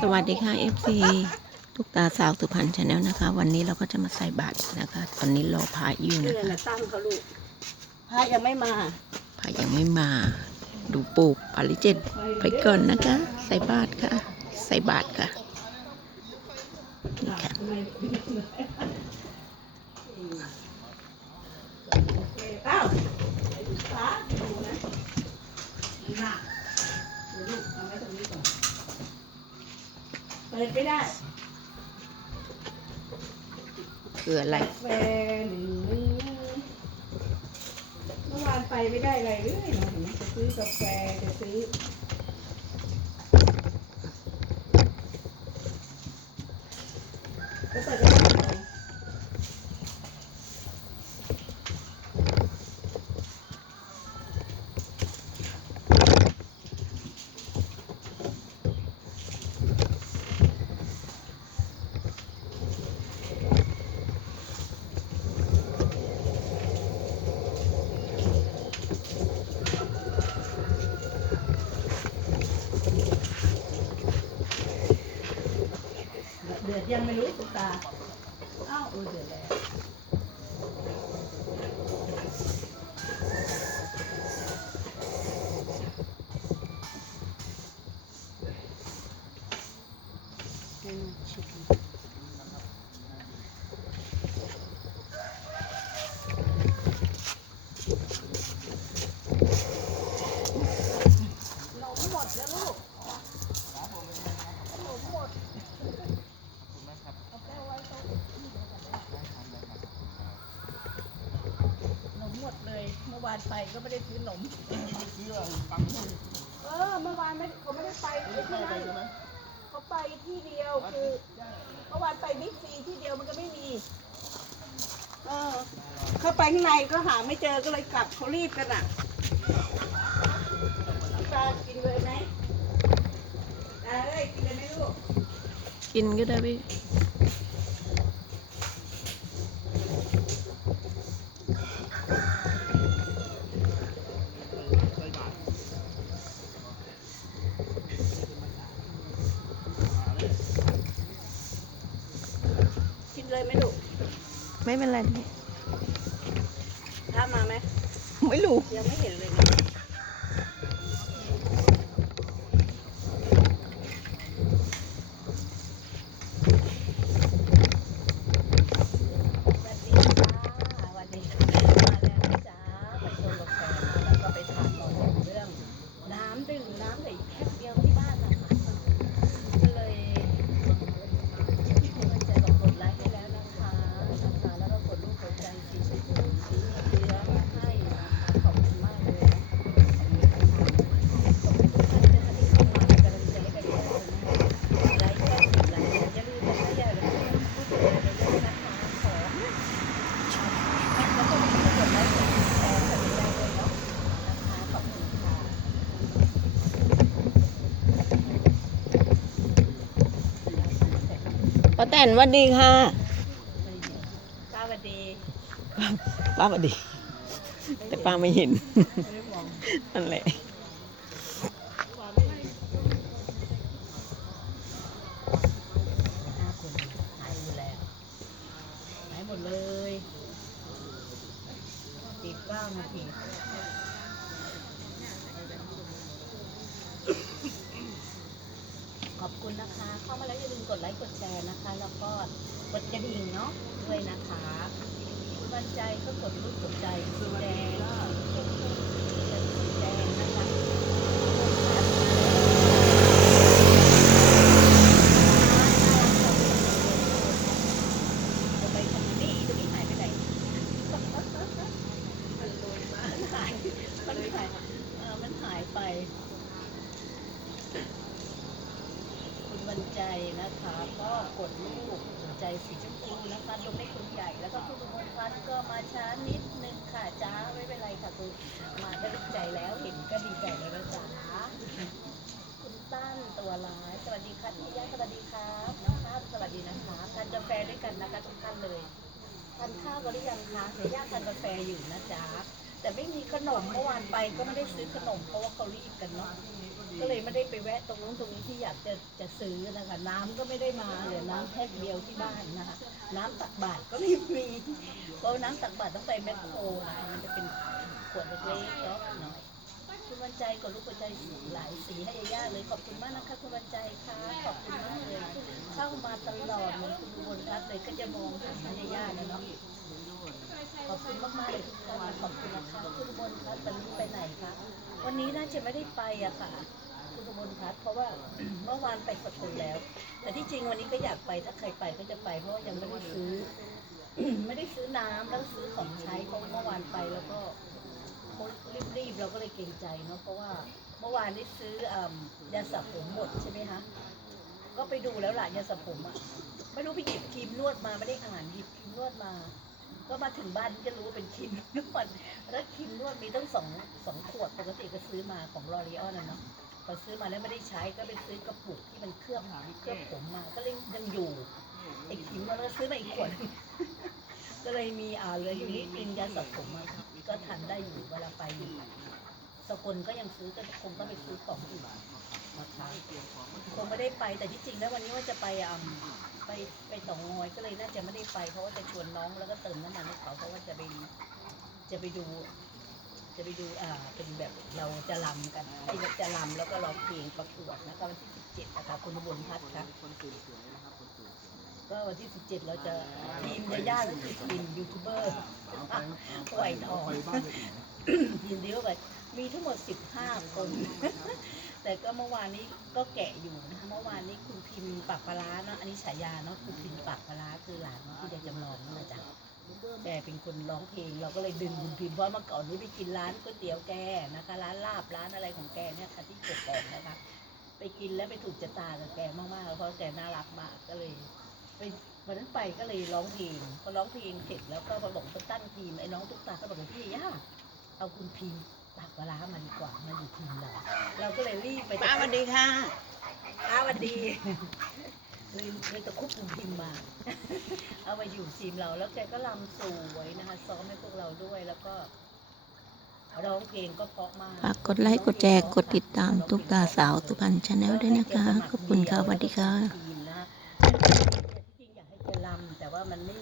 สวัสดีค่ะ FC ทุกตาสาวสุพรรณชาแนลนะคะ วันนี้เราก็จะมาใส่บาตรนะคะ ตอนนี้รอพระอยู่เดืนะอนคะละตั้งเขาลูกพระยังไม่มาพระยังไม่มา ดูปูปาริเจตไปก่อนนะคะ ใส่บาตรค่ะ ใส่บาตรค่ะนี่ค่ะอ้าวพระดูนะหนักเดี๋ยวลูกเอาไว้ตรงนี้ก่อนเปิดไม่ได้คืออะไรแฟหนึ่งเมื่อวานไปไม่ได้อะไรเลยนะเห็นไหมจะซื้อกาแฟจะซื้อ เดือดยังไม่รู้ตุ๊กตา อ้าวเออเดือดแล้ว นมหม ดเลย เมื่อวานไปก็ไม่ได้ซื้อนมเออ เมื่อวานไม่เขาไม่ได้ไปที่นั่นเขาไปที่เดียวคือเมื่อวานไปบิ๊กซีที่เดียวมันก็ไม่มีเออเข้าไปข้างในก็หาไม่เจอก็เลยกลับเขารีบกันอะตากินเลยไหมตาเอ้ยกินเลยไหมลูกกินก็ได้พี่ กินเลยไหมลูก ไม่เป็นไรพี่ถ้ามาไหมไม่รู้ ยังไม่เห็นเลยนะสวัสดีค่ะสวัสดีค่ะมาแล้วนะจ๊ะไปชมกาแฟมาแล้วก็ไปถามเราเรื่อง น้ำดื่มน้ำเหลืออีกแค่เดียวที่บ้านนะคะก็เลยพี่คุณใจบอกกดไลค์ให้แล้วนะคะนะคะแล้วก็กดรูปหัวใจสีชมพูสีเหลืองให้นะคะขอบคุณมากเลยนะขอบคุณค่ะขอบคุณทุกท่านนะคะที่เข้ามาเป็นกำลังใจให้กันเยอะเลยนะคะไลค์ก็สิบไลค์อย่าลืมนะคะอย่าลืมพูดถึงอะไรเยอะๆนะคะขอแล้วก็กดไลค์กดแชร์กันได้เลยเนาะนะคะขอบคุณค่ะ ป้าแตนวัดดีค่ะสวัสดีป้าวัดดี แต่ป้าไม่เห็นนั่นแหละห้าคนหายหมดแล้วหายหมดเลยติดเก้านาทีขอบ คุณนะคะ เข้ามาแล้วอย่าลืมกดไลค์กดแชร์นะคะ แล้วก็กดกระดิ่งเนาะด้วยนะคะ คุณบันใจก็กดรูปกดใจสีแดงสีแดงนะคะ จะไปทำนี่ตรงนี้หายไปไหน มันหาย มันหายเออมันหายไป คุณบรรใจนะคะก็กดรูปหัวใจสีชมพูนะคะตรงเลขคุณใหญ่แล้วก็คุณมงพันธ์ก็มาช้านิดนึงค่ะจ้าไม่เป็นไรค่ะคุณมาก็ดีใจแล้วเห็นก็ดีใจแล้วนะจ๊ะคุณตั้นตัวร้ายสวัสดีค่ะพี่ย่าสวัสดีครับน้องข้าสวัสดีนะคะทานกาแฟด้วยกันนะคะทุกท่านเลยทานข้าวกันหรือยังคะเดี๋ยวย่าทานกาแฟอยู่นะจ๊ะแต่ไม่มีขนมเมื่อวานไปก็ไม่ได้ซื้อขนมเพราะว่าเขารีบกันเนาะ ก็เลยไม่ได้ไปแวะตรงนู้นตรงนี้ที่อยากจะจะซื้อนะคะ น้ำก็ไม่ได้มาเหลือน้ำแพ็คเดียวที่บ้านนะคะน้ำตักบาตรก็ไม่มีเพราะน้ำตักบาตรต้องไปแมคโครนะมันจะเป็นขวดเล็กๆเนาะหน่อยคุณวันใจกดลูกหัวใจหลายสีให้ย่าเลยขอบคุณมากนะคะคุณวันใจค่ะขอบคุณมากเลยเข้ามาตลอดเหมือนคุณอุบลรัตน์เลยก็จะมองหาย่านะเนาะขอบคุณมากๆเลยทุกท่านขอบคุณนะคะคุณอุบลรัตน์วันนี้ไปไหนคะวันนี้น่าจะไม่ได้ไปอะค่ะ คุณอุบลรัตน์เพราะว่าเมื่อวานไปกดคนแล้ว แต่ที่จริงวันนี้ก็อยากไปถ้าใครไปก็จะไปเพราะว่ายังไม่ได้ซื้อ ไม่ได้ซื้อน้ำแล้วซื้อของใช้เพราะเมื่อวานไปแล้วก็รีบๆเราก็เลยเกรงใจเนาะเพราะว่าเมื่อวานนี้ซื้ออ่ำยาสระผมหมดใช่ไหมคะก็ไปดูแล้วล่ะยาสระผมอะไม่รู้ไปหยิบครีมนวดมาไม่ได้อ่านหยิบครีมนวดมา ก็มาถึงบ้านก็รู้เป็นครีมนวดแล้วครีมนวดมีตั้งสองสองขวดปกติก็ซื้อมาของลอรีออนนะเนาะ พอซื้อมาแล้วไม่ได้ใช้ก็ไปซื้อกระปุกที่มันเคลือบเคลือบผมมา ก็เลยยังอยู่ไอ้ครีมนวดแล้วก็ซื้อมาอีกขวดก็เลยมีอ่าเหลืออยู่นิดนึงยาสระผมอะก็ทันได้อยู่เวลาไปอยู่สกลก็ยังซื้อก็คงต้องไปซื้อของอื่นนะคะคงไม่ได้ไปแต่ที่จริงแล้ววันนี้ว่าจะไปอ่าไปไปต่องอยก็เลยน่าจะไม่ได้ไปเพราะว่าจะชวนน้องแล้วก็เติมน้ำมันให้เขาเพราะว่าจะไปจะไปดู จะไปดูอ่าเป็นแบบเราจะลำกันไอ้จะลำแล้วก็ร้องเพลงประกวดนะคะวันที่สิบเจ็ดนะคะคุณอุบพัฒน์ค่ะก็วันที่17เจ็ดเราจะทีมจะย่างคือทีมยูทูบเบอร์ไหวทองทีมเดียวไปมีทั้งหมด15คน แต่ก็เมื่อวานนี้ก็แกะอยู่นะคะเมื่อวานนี้คุณพิมพ์ปากปลาเนาะอันนี้ฉายาเนาะคุณพิมพ์ปากปลาร้าคือหลานที่จะจำลองนั่นแหละจ้ะ แกเป็นคนร้องเพลง เราก็เลยดึงคุณพิมพ์เพราะเมื่อก่อนนี้ไปกินร้านก๋วยเตี๋ยวแกนะคะ ร้านลาบร้านอะไรของแกเนี่ยค่ะที่เกิดก่อนนะคะ ไปกินแล้วไปถูกชะตากับแกมากๆเพราะแกน่ารักมากก็เลยไปวันนั้นไปก็เลยร้องเพลงพอร้องเพลงเสร็จแล้วก็พอบอกจะตั้งทีมไอ้น้องตุ๊กตาก็บอกว่าพี่ย่าเอาคุณพิมพ์ปากปลาร้ามาดีกว่ามาอยู่ทีมเราเราก็เลยรีบไปป้าสวัสดีค่ะป้าสวันดี ในในตะคุบของพิมมา เอามาอยู่ทีมเรา แล้วแกก็ลำสวยนะคะซ้อมให้พวกเราด้วยแล้วก็ร้องเพลงก็เพราะมากฝากกดไลค์กดแชร์กดติดตามทุกตาสาวสุพรรณชาแนลด้วยนะคะ ขอบคุณค่ะสวัสดีค่ะจริงอยากให้แกลำแต่ว่ามันไม่